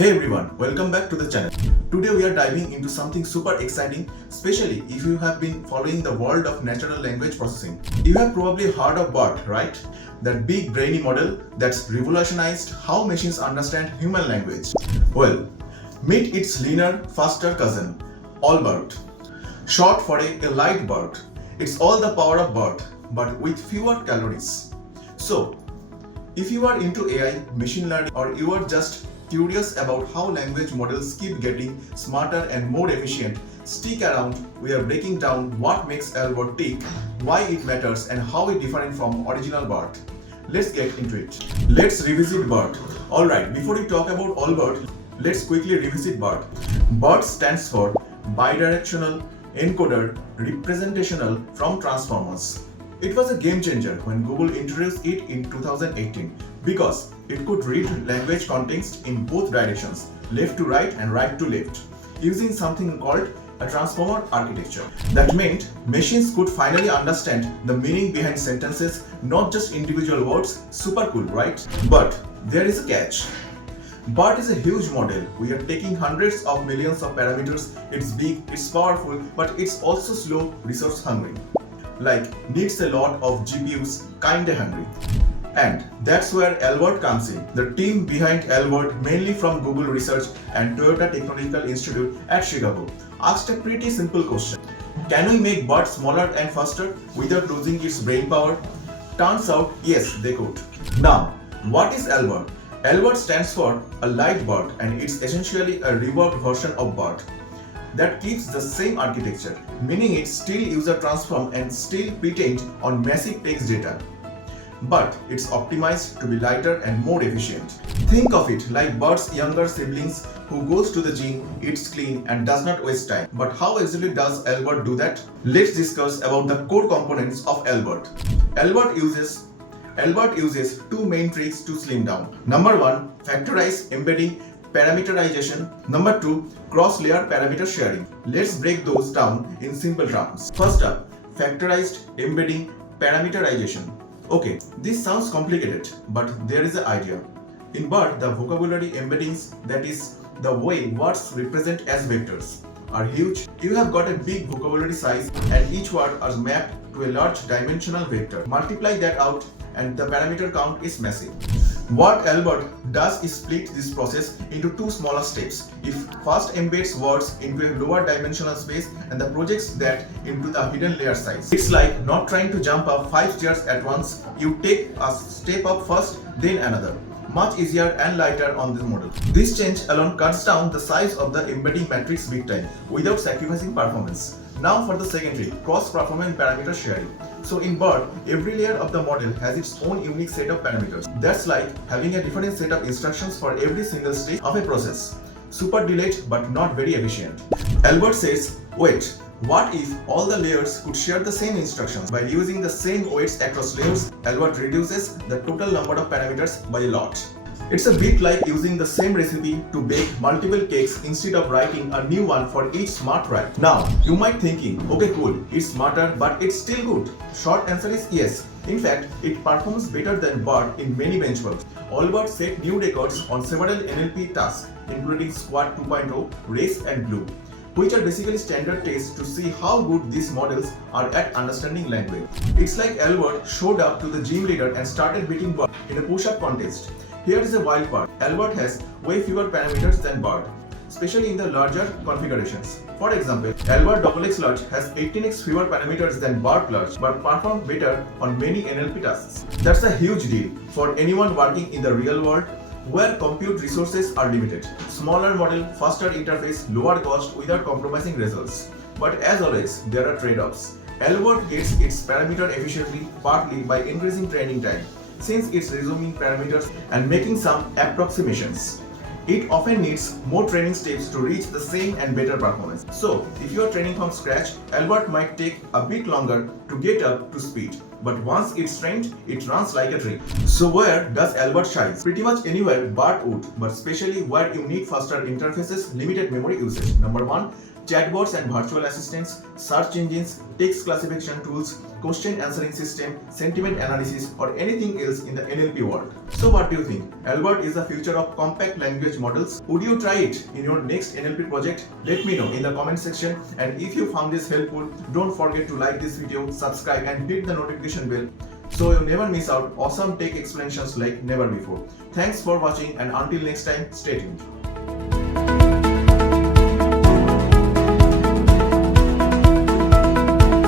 Hey everyone, welcome back to the channel. Today we are diving into something super exciting, especially if you have been following the world of natural language processing. You have probably heard of BERT, right? That big brainy model that's revolutionized how machines understand human language. Well, meet its leaner, faster cousin, ALBERT. Short for a Lite BERT. It's all the power of BERT, but with fewer calories. So, if you are into AI, machine learning, or you are just curious about how language models keep getting smarter and more efficient, stick around. We are breaking down what makes ALBERT tick, why it matters, and how it differs from original BERT. Let's get into it. Let's revisit BERT. Alright, before we talk about ALBERT, let's quickly revisit BERT. BERT stands for Bidirectional Encoder Representational from Transformers. It was a game changer when Google introduced it in 2018 because it could read language context in both directions, left to right and right to left, using something called a transformer architecture. That meant machines could finally understand the meaning behind sentences, not just individual words. Super cool, right? But there is a catch. BERT is a huge model. We are taking hundreds of millions of parameters. It's big, it's powerful, but it's also slow, resource hungry. Like needs a lot of GPUs, kinda hungry. And that's where ALBERT comes in. The team behind ALBERT, mainly from Google Research and Toyota Technological Institute at Chicago, asked a pretty simple question. Can we make BERT smaller and faster without losing its brain power? Turns out, yes, they could. Now, what is ALBERT? ALBERT stands for a Lite BERT, and it's essentially a reworked version of BERT that keeps the same architecture, meaning it still user transform and still patent on massive text data. But it's optimized to be lighter and more efficient. Think of it like BERT's younger siblings who goes to the gym, eats clean and does not waste time. But how exactly does ALBERT do that? Let's discuss about the core components of ALBERT. ALBERT uses two main tricks to slim down. Number 1, Factorized Embedding Parameterization. Number 2, cross-layer parameter sharing. Let's break those down in simple terms. First up, Factorized Embedding Parameterization. Okay, this sounds complicated, but there is an idea. In BERT, the vocabulary embeddings, that is, the way words represent as vectors, are huge. You have got a big vocabulary size and each word is mapped to a large dimensional vector. Multiply that out and the parameter count is massive. What ALBERT does is split this process into two smaller steps. It first embeds words into a lower dimensional space and then projects that into the hidden layer size. It's like not trying to jump up 5 stairs at once. You take a step up first, then another. Much easier and lighter on this model. This change alone cuts down the size of the embedding matrix big time without sacrificing performance. Now for the second trick, cross-performance parameter sharing. So in BERT, every layer of the model has its own unique set of parameters. That's like having a different set of instructions for every single stage of a process. Super delayed but not very efficient. ALBERT says, wait, what if all the layers could share the same instructions? By using the same weights across layers, ALBERT reduces the total number of parameters by a lot. It's a bit like using the same recipe to bake multiple cakes instead of writing a new one for each smart ride. Now, you might thinking, okay cool, it's smarter but it's still good. Short answer is yes. In fact, it performs better than BERT in many benchmarks. ALBERT set new records on several NLP tasks, including Squad 2.0, Race and Blue, which are basically standard tests to see how good these models are at understanding language. It's like ALBERT showed up to the gym leader and started beating BERT in a push-up contest. Here is the wild part. ALBERT has way fewer parameters than BERT, especially in the larger configurations. For example, ALBERT XX large has 18x fewer parameters than BERT large, but performs better on many NLP tasks. That's a huge deal for anyone working in the real world where compute resources are limited. Smaller model, faster interface, lower cost without compromising results. But as always, there are trade-offs. ALBERT gets its parameter efficiently partly by increasing training time, since it's resuming parameters and making some approximations. It often needs more training steps to reach the same and better performance. So, if you are training from scratch, ALBERT might take a bit longer to get up to speed. But once it's trained, it runs like a dream. So where does ALBERT shine? Pretty much anywhere BERT would, but especially where you need faster interfaces, limited memory usage. Number 1, chatbots and virtual assistants, search engines, text classification tools, question answering system, sentiment analysis, or anything else in the NLP world. So what do you think? Albert is the future of compact language models. Would you try it in your next NLP project? Let me know in the comment section, and if you found this helpful, don't forget to like this video, subscribe and hit the notification bell so you never miss out awesome tech explanations like never before. Thanks for watching, and until next time, stay tuned.